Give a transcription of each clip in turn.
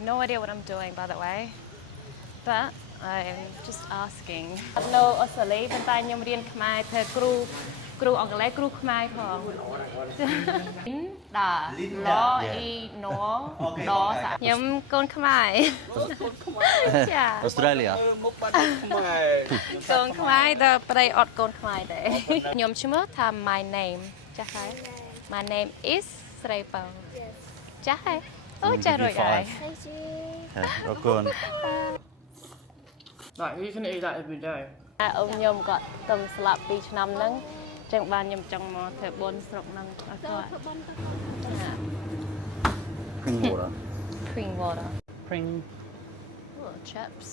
No idea what I'm doing, by the way, but I'm just asking. No, Australia, ប៉ុន្តែខ្ញុំរៀនខ្មែរធ្វើគ្រូអង់គ្លេសគ្រូខ្មែរផង ដាឡអ៊ីណូដសាខ្ញុំកូនខ្មែរចា Australia មុខបាត់ខ្មែរ កូនខ្មែរដល់ប្តីអត់កូនខ្មែរដែរខ្ញុំឈ្មោះថា my name ចាស់ហើយ my name is ស្រីប៉ៅចាស់ហើយអូចាស់រួចហើយ រកូន Like you can eat that every day អូនខ្ញុំគាត់ទៅស្លាប់2ឆ្នាំហ្នឹងចឹងបានខ្ញុំចង់មកធ្វើបុណ្យស្រុកហ្នឹងអត់គាត់ Clean water clean water Pring little chips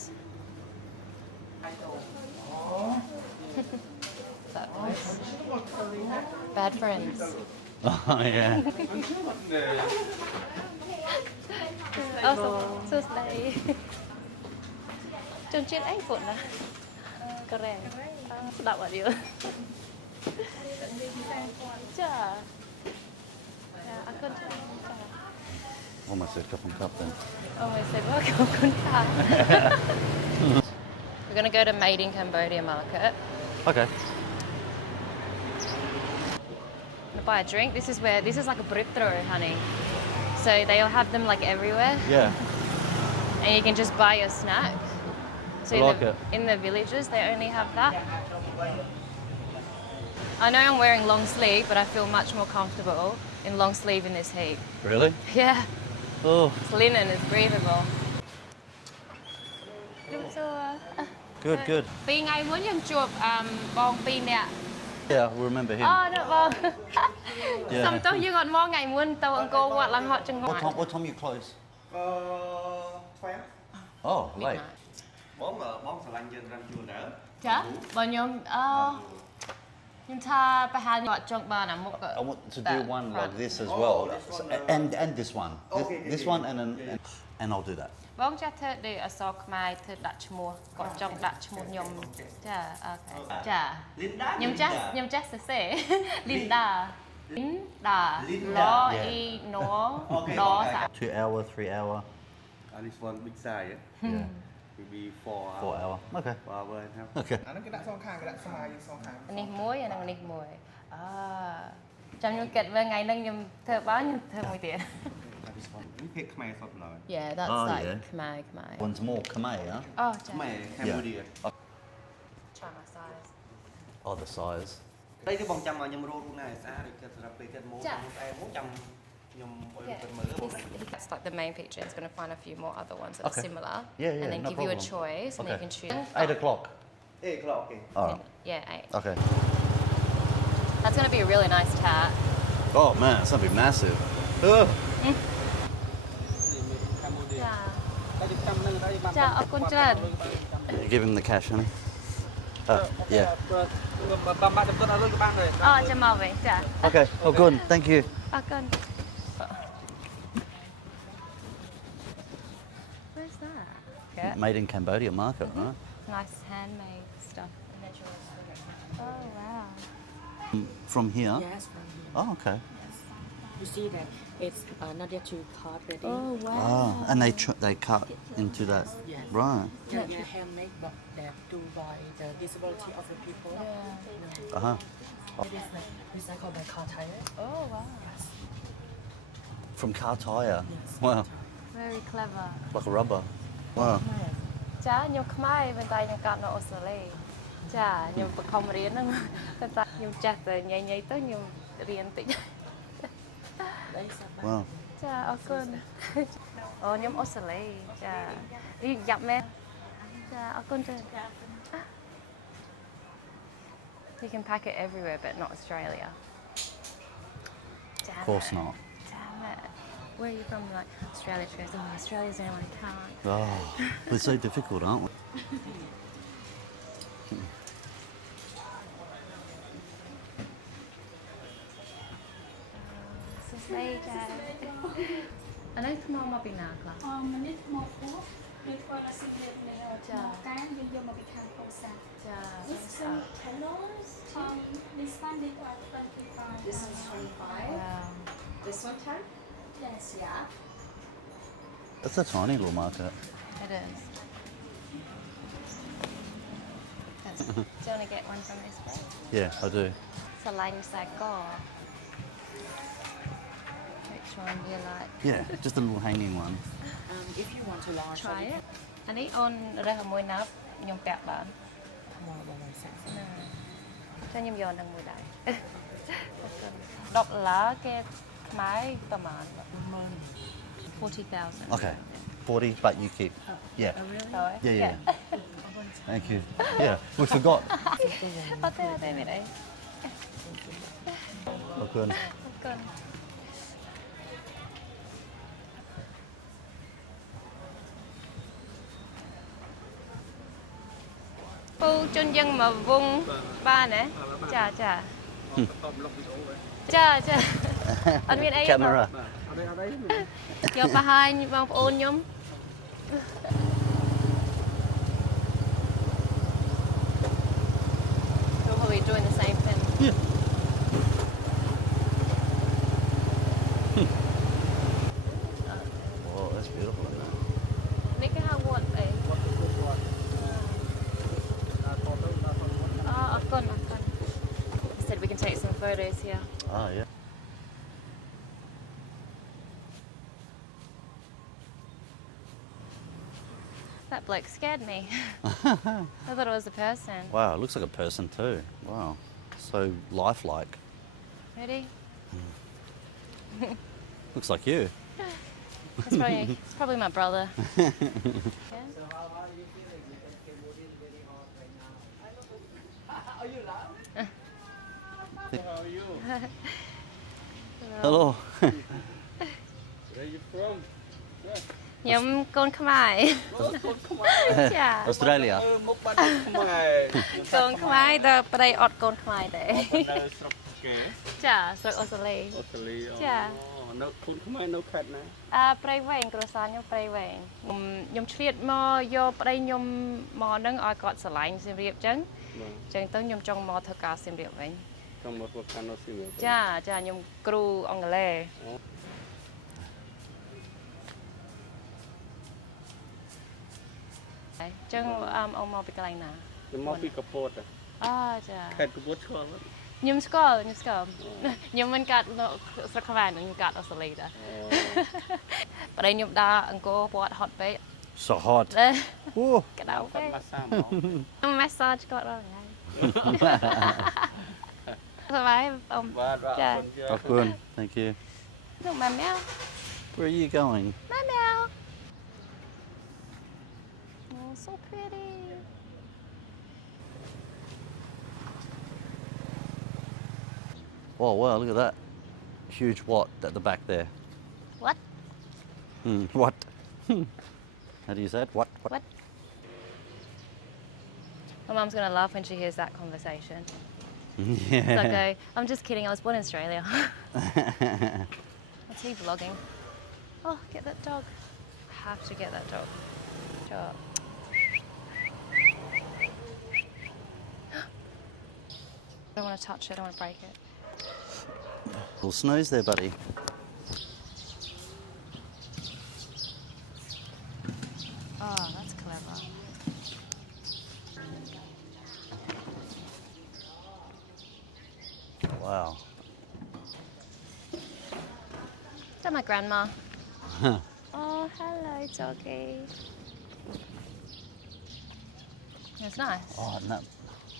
that nice bad friends Oh yeah oh so sdeiជនជាតិអីគាត់ណាកូរ៉េស្ដាប់អត់យល់ចាអរគុណចា Almost said cup and cup then Almost said welcome We're gonna go to Made in Cambodia market Okay to buy a drink. This is like a breakthrough, honey. So they'll have them like everywhere. Yeah And you can just buy your snack. So I like it. in the villages, they only have that. I know I'm wearing long sleeve, but I feel much more comfortable in long sleeve in this heat. Really? Yeah, Oh it's linen, it's breathable. good good ពីថ្ងៃមុនខ្ញុំជួបបង2នាក់ Yeah we remember him អូនោះបងសំទោសយើងអត់មកថ្ងៃមុនទៅអង្គរវត្តឡើងហត់ចង្អុល What time you close? 12 Oh late បងស្រឡាញ់យើងរំជួលដែរ ចាបងខ្ញុំខ្ញុំថាប្រហែលគាត់ចង់បានអាមុខ I want to do one like this as well and this one this one and I'll do that បងចាស់ធ្វើដូចអក្សរខ្មែរធ្វើដាក់ឈ្មោះគាត់ចង់ដាក់ឈ្មោះខ្ញុំចាអូខេចាខ្ញុំចាស់សរសេរ Linda Linda ឡអ៊ីណូដសា 2 hour 3 hour This one big size Yeah maybe 4 4 hour Okay 4 hour ครับ Okay អាហ្នឹងគេដាក់សងខាងគេដាក់ស្មាយសងខាង នេះមួយអានឹងនេះមួយចាំខ្ញុំគិតមើលថ្ងៃហ្នឹងខ្ញុំធ្វើបានខ្ញុំធ្វើមួយទៀត This one នេះភេទខ្មែរសុទ្ធឡើយ Yeah that's Oh, like yeah. Khmer One's more Khmer huh? អូចា ខ្មែរ Cambodia try my size Oh the size តែគេបងចាំមកខ្ញុំរੂណាស្អាតដូចគាត់សម្រាប់ពេលគាត់មកតែមកចាំខ្ញុំអុយគាត់មើលបង That's like the main picture. It's going to find a few more other ones that Okay. are similar. Yeah, and then no give you a problem. choice, and Okay. you can choose. 8 o'clock 8 o'clock okay Alright Yeah, 8. Okay That's going to be a really nice tat. Oh man it's gonna be massive Ugh. Ja, aku kunceran. Give him the cash honey Yeah បំបាក់ទៅគាត់ឲ្យលុយក៏បានដែរ Oh,ចាំមកវិញចា Okay oh good thank you អរគុណ Where's that? Okay. Made in Cambodia market right Nice handmade stuff. Oh, wow. From here Yes, from here. Oh okay You see that it's not yet too hot ready. Oh, wow. Oh, and they cut into that Yes. right Yeah, you handmade but that do by the disability of the people. uh-huh It is like recycled by car tire. Oh, wow. from car tire Yes. wow Very clever. like a rubber wow ចាខ្ញុំខ្មែរប៉ុន្តែខ្ញុំកើតនៅអូស្ត្រាលីចាខ្ញុំបខំរៀនហ្នឹងប៉ុន្តែខ្ញុំចេះតែញ៉ៃទៅខ្ញុំរៀនតិច wow ចាអរគុណអូខ្ញុំអូស្ត្រាលីចានេះយ៉ាប់មែនចាអរគុណចា You can pack it everywhere but not Australia of course not Damn it Where are you from like Australia she goes oh Australia's the only one I can't oh we're so difficult aren't we Say ចាអានេះថ្មមកពីណាខ្លះ ម្នេះមកពោះឬធ្វើដល់ស៊ីរៀបនេះចាតែយើងយកមកពីខាងពោធិ៍សាត់ ចា This is hellos this one they are 25 This is 25. Wow This one 10. Yes Yeah. It's a tiny little market. It is. Do you want to get one from this place? Yeah, I do. It's a line sago. Which one do you like? Yeah, just a little hanging one. If you want to large, Try it. อันนี้ on រើសមួយណាប់ខ្ញុំពាក់បាន choខ្ញុំយកនឹងមួយដែរ$10គេខ្មែរប្រហែល 40,000 Okay, 40, but you keep. Yeah. Rồi. Yeah, yeah. Thank you. Yeah, we forgot. អត់ទេមានអី Oh, good. កូនពូជន់យើងមកវងបានណាចាចាចាអត់មានអី Camera. យកបង្ហាញបងប្អូនខ្ញុំ You're probably doing the same thing. Yeah. Oh, that's beautiful. Nick, how what they? Oh, I've gone. He said we can take some photos here. Oh, yeah. That bloke scared me. I thought it was a person. Wow, it looks like a person too. Wow, so lifelike. Ready? Looks like you. It's probably my brother. Yeah? Hello. Where you from? ខ្ញុំកូនខ្មែរចា Australia. មុខបាត់ខ្មែរ កូនខ្មែរតែប្តីអត់កូនខ្មែរទេ នៅស្រុកគេ ចាស្រុកអូស្ត្រាលី អូស្ត្រាលី ចា នៅខូនខ្មែរនៅខេត្តណា ព្រៃវែងគ្រួសារខ្ញុំព្រៃវែងខ្ញុំឆ្លៀតមកយកប្តីខ្ញុំមកនឹងឲ្យគាត់ស្រឡាញ់សៀមរាបអញ្ចឹងទៅខ្ញុំចង់មកធ្វើការសៀមរាបវិញ ចង់មកធ្វើការនៅសៀមរាប ចាខ្ញុំគ្រូអង់គ្លេស អញ្ចឹងអ៊ំមកពីកន្លែងណា ខ្ញុំមកពីកពត អូចា ខេត្តកពតឆ្កល់ ខ្ញុំស្គាល់ខ្ញុំមិនកាត់ស្រុកខ្មែរខ្ញុំកាត់អូស្ត្រាលីដែរប្តីខ្ញុំដើរអង្គរពតហត់ពេក So hot. Ooh. ក្តៅពេក បាសាមក ខ្ញុំ massage គាត់រាល់ថ្ងៃសប្បាយអ៊ំ បាទបាទអរគុណចា Oh, good. Thank you. លោកម៉ែម៉ែ Where are you going? ម៉ែម៉ែ Oh, so pretty. Oh, wow, look at that. Huge what at the back there. What? What? How do you say it? What? What? My mum's gonna laugh when she hears that conversation. Yeah. So I go, I'm just kidding, I was born in Australia. What's he vlogging? Oh, get that dog. I have to get that dog. Sure. I don't want to touch it, I don't want to break it. Little snooze there, buddy. Oh, that's clever. Wow. Is that my grandma? Oh, hello, doggy. It's nice. Oh, no.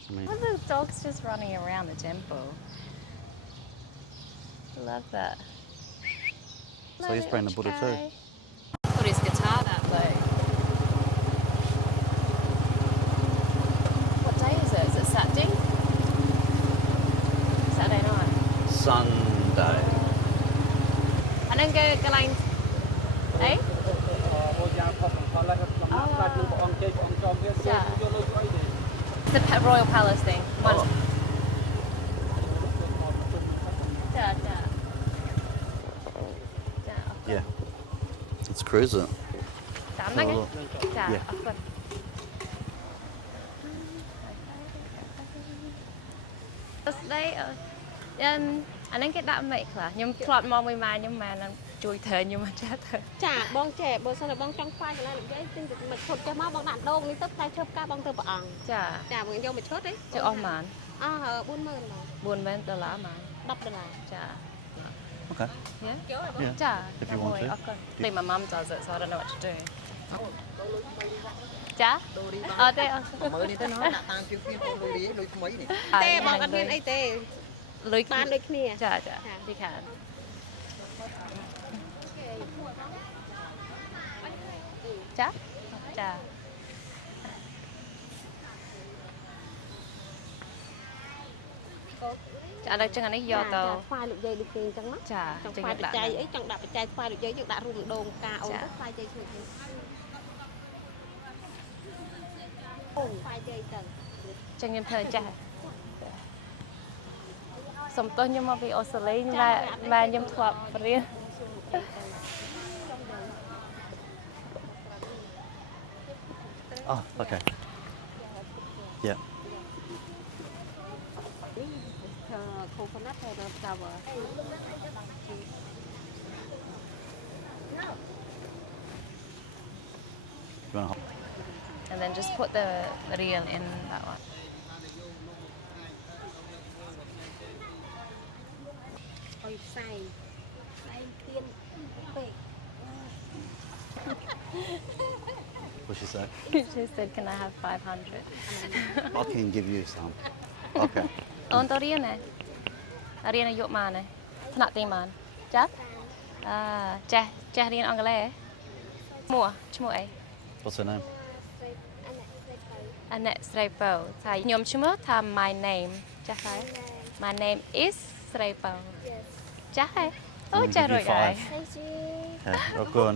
I mean, Look at the dogs just running around the temple. I love that. So he's playing the Buddha too. Put his guitar that way. What day is it? Is it Saturday? Saturday night. Sunday. I don't go Galang. Eh? The Royal Palace thing. Oh. Yeah. Let's cruise it. Tạm đó Oh, cái. Dạ, yeah. ở phần. Đây anh đang cái đạm vậy là nhưng plot mong mai nhưng mà ជួយធ្វើខ្ញុំអត់ចេះធ្វើ ចាបងចេះបើសិនតែបងចង់ខ្វាយកន្លែងនិយាយទិញទៅមកឈុតចេះមកបងដាក់ដូងនេះទៅផ្លែឈើផ្កាបងទៅព្រះអង្គ ចា ចាបងយកមកឈុតទេ ចុះអស់ប៉ុន្មាន អស់$40,000 បង $40,000 មក $10 ចា Okay. Yeah? Yeah. ចា If you want to. អរគុណ Think my mum does it so I don't know what to do ចា ដូរីបង អត់ទេអត់ មើលនេះទៅណោះដាក់តាមជើងគ្នាដូរីលុយថ្មីនេះ ទេបងអត់មានអីទេ លុយ បានដូចគ្នា ចាចាទីខាងចាចា ចាដល់ចឹងអានេះយកទៅ ខ្វាយលោកយាយដូចគេអញ្ចឹងណា ចា ចង់ខ្វាយបច្ច័យអីចង់ដាក់បច្ច័យខ្វាយលោកយាយយើងដាក់រួមម្ដងផ្កាអូនទៅខ្វាយយាយឈ្មោះអូនខ្វាយយាយទៅ ចឹងខ្ញុំធ្វើចាស់សុំទោសខ្ញុំមកពីអូស្ត្រាលីម៉ែខ្ញុំធ្លាប់រៀន Oh, okay. Yeah. ខូកូណាត់ហើយដល់ flower You want to and then just put the real in that one អុយផ្សែងផ្សែងទៀនពេក What she say? she said can I have 500 I can give you some. Okay. អូនទៅរៀនណារៀនអាយុប៉ុន្មានណាថ្នាក់ទីប៉ុន្មានចាចេះរៀនអង់គ្លេសឈ្មោះអី What's her name? អាណែស្រីពៅថាខ្ញុំឈ្មោះថា my name ចាស់ហើយ my name is ស្រីពៅចាស់ហើយអូ I'm gonna ចាស់ give រួ you ចហើយ 5. Okay. Oh, go on.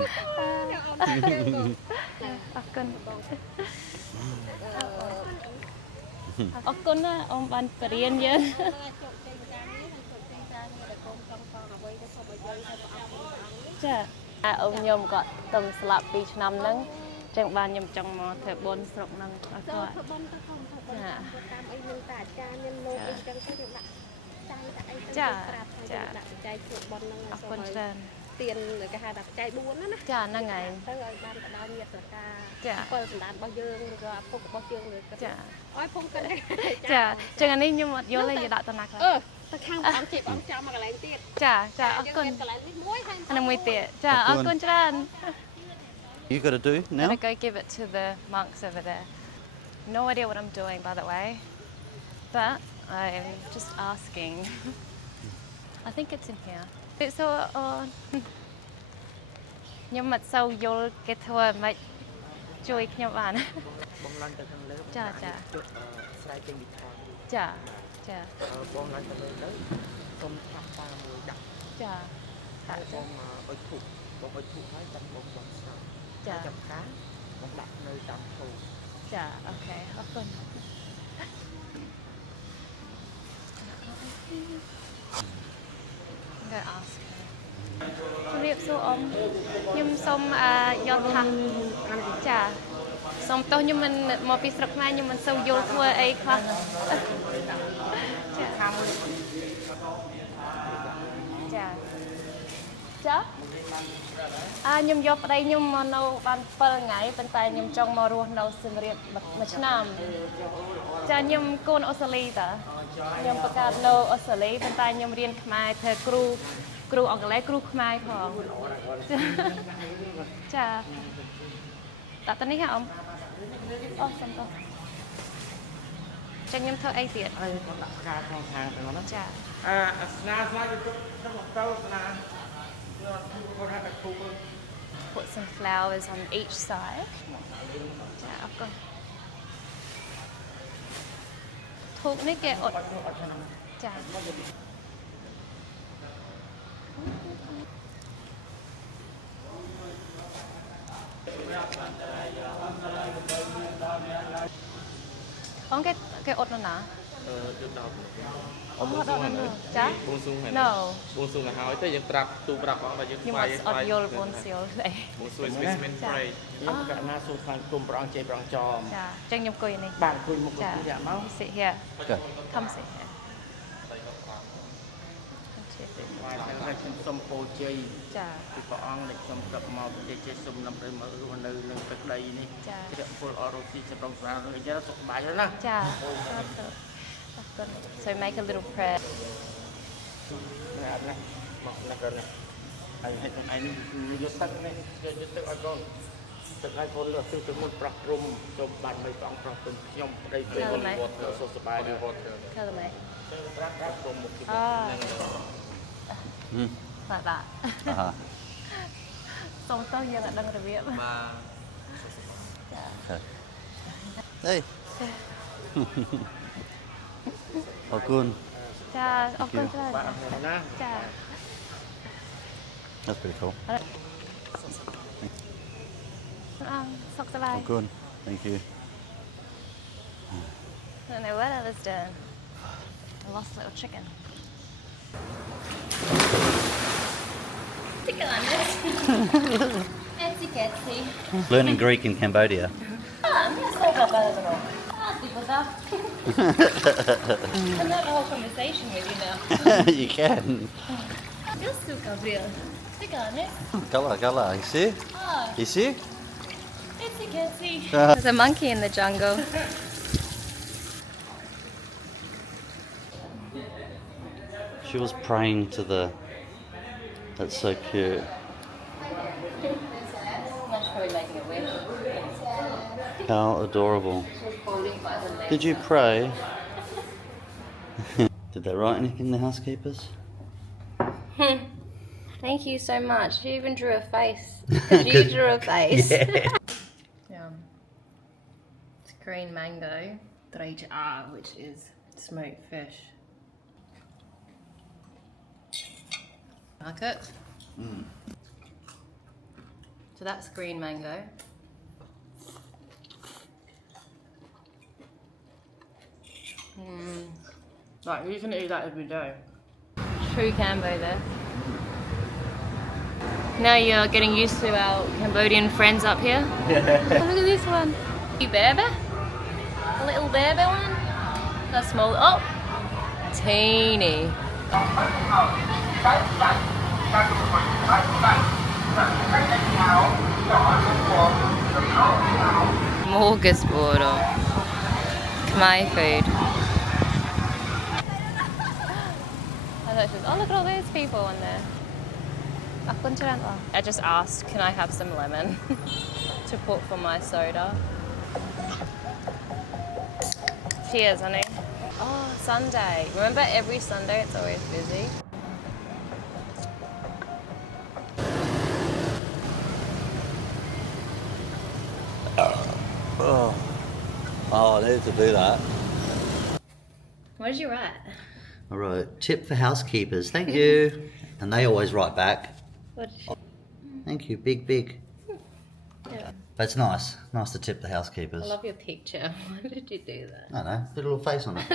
អរគុណអរគុណណាអូនបានបរៀនយើងចាអូនខ្ញុំក៏ទំស្លាប់2ឆ្នាំហ្នឹងចឹងបានខ្ញុំចង់មកធ្វើបុណ្យស្រុកហ្នឹងអរគុណ ធ្វើបុណ្យទៅខំធ្វើបុណ្យតាមអីនឹងតាអាចារ្យមានលោកអីចឹងទៅយើងដាក់ចាយដាក់អីទៅប្រាប់ថាយើងដាក់បច្ច័យធ្វើបុណ្យហ្នឹង អរគុណច្រើន ទៀនគេហៅថាបច្ច័យ4ណាណា ចាហ្នឹងហើយ ទៅឲ្យបានទៅដល់ញាតិស្រកា ចា ពលសម្ដានរបស់យើងឬក៏ឪពុករបស់យើងឬក៏ ចា អយភូមិកិន ចាចឹងអានេះខ្ញុំអត់យល់ទេយកដាក់ទៅណាខ្លះ ទៅខាងព្រះអង្គជិះព្រះអង្គចាំមកកន្លែងទៀត ចាចាអរគុណ កន្លែងនេះមួយហើយ អានេះមួយទៀតចាអរគុណច្រើន You got to do I'm now? gonna go give it to the monks over there. No idea what I'm doing, by the way, but I'm just asking. I think it's in here. It's so on. ខ្ញុំមិនសូវយល់គេធ្វើមិនជួយខ្ញុំបាន បងឡើងទៅខាងលើ ចាចា ចុះស្រ័យចេញពីថង ចាចា បងឡើងទៅលើទៅសុំថាតាមួយដាក់ ចា ហើយបងអុយធុកបងអុយធុកហើយចាំបងស្រាប់ ចា ចាំផ្កាបងដាក់នៅតាមធូប ចាអូខេអរគុណ I'm gonna ask ជំរាបសួរអ៊ំខ្ញុំសូមយល់ថាចាសូមទោសខ្ញុំមិនមកពីស្រុកខ្មែរខ្ញុំមិនសូវយល់ធ្វើអីខ្លះចាចាចាខ្ញុំយកប្តីខ្ញុំមកនៅបាន7ថ្ងៃប៉ុន្តែខ្ញុំចង់មករស់នៅសៀមរាបមួយឆ្នាំចាខ្ញុំកូនអូស្ត្រាលីតាខ្ញុំបង្កើតនៅអូស្ត្រាលីប៉ុន្តែខ្ញុំរៀនខ្មែរធ្វើគ្រូអង់គ្លេសគ្រូខ្មែរផងចាដាក់ទៅនេះហ៎អ៊ំអូសុំទោសចឹងខ្ញុំធ្វើអីទៀត ហើយបងដាក់ផ្កាខាងខាងទៅណា ចា ស្នាយកទៅទៅស្នាគាត់ថាគូ Put some flowers on each side ចាអរគុណធូបនេះគេអត់ចា Ông cái ột nó nè. Được đâu. Ông ột nó chả? Buông xuống hay No. Buông xuống là hỏi tới dân trap tu trap đó là dân Nhưng mà ột vô buồn xíu vậy. Buông xuống Christmas pray. យើងកណ្ណាសួរខាងគុំប្រងជ័យប្រងចោម Chà, chân nhầm cười này. បានគួយមុខ Chà, គួយយ៉ាមក sit here. Okay. Come sit here. Ngoài thành raខ្ញុំសុំពរជ័យ ចា ពីព្រះអង្គដែលខ្ញុំកลับមកប្រទេសជាតិសូមដើម្បីមករស់នៅនឹងទឹកដីនេះ ចា ជ្រាបពលអររស់ស៊ីចម្រុងស្រាលអីចឹងសុខសប្បាយហើយណា ចា So make a little prayer ណាស់ណាស់មកណាស់ក៏ណាស់ហើយឲ្យខ្លួនឯងយកទឹកនេះយកទឹកឲ្យកូនទឹកឲ្យកូនលើទឹកទៅមុនប្រោះព្រំចូលបានបីព្រះអង្គប្រោះព្រំខ្ញុំប្តីពេលវត្តសុខសប្បាយវត្ត Color me ប្រាប់ព្រំមុខទី Mm. like that Uh-huh. សូមទោសយើងអត់ដឹងរបៀប Okay. Hey. Oh, good. ចាអរគុណច្រើន បាទណា ចា That's pretty cool. សុខសប្បាយ Oh, good. Thank you. I don't know what I was doing. I lost a little chicken. Learning Greek in Cambodia. I'm not a whole conversation with you now. You can. Just so Gabriel. Take on it. Gala. You see? Oh, You see? it's a kitsy. There's a monkey in the jungle. She was praying to the... That's so cute. That's probably making it weird. How adorable. Holding by the leg. Did you pray? Did they write anything, the housekeepers? Thank you so much. You even drew a face. You drew a face. Yeah. It's green mango, 3R, which is smoked fish. Like it? Mm. So that's green mango. Like you can eat that every day. True Cambo there. Now you're getting used to our Cambodian friends up here. Oh, look at this one. You berber? A little berber one? That's small. Oh, teeny. Smorgasbord of Khmer food. Oh, look at all those people in there. I just asked, can I have some lemon to put for my soda? Cheers, honey. Oh, Sunday. Remember every Sunday it's always busy? Oh, I need to do that. What did you write? I wrote, tip for housekeepers, thank you. And they always write back, What did you... thank you, big. Yeah. But it's nice to tip the housekeepers. I love your picture. Why did you do that? I don't know, put a little face on it.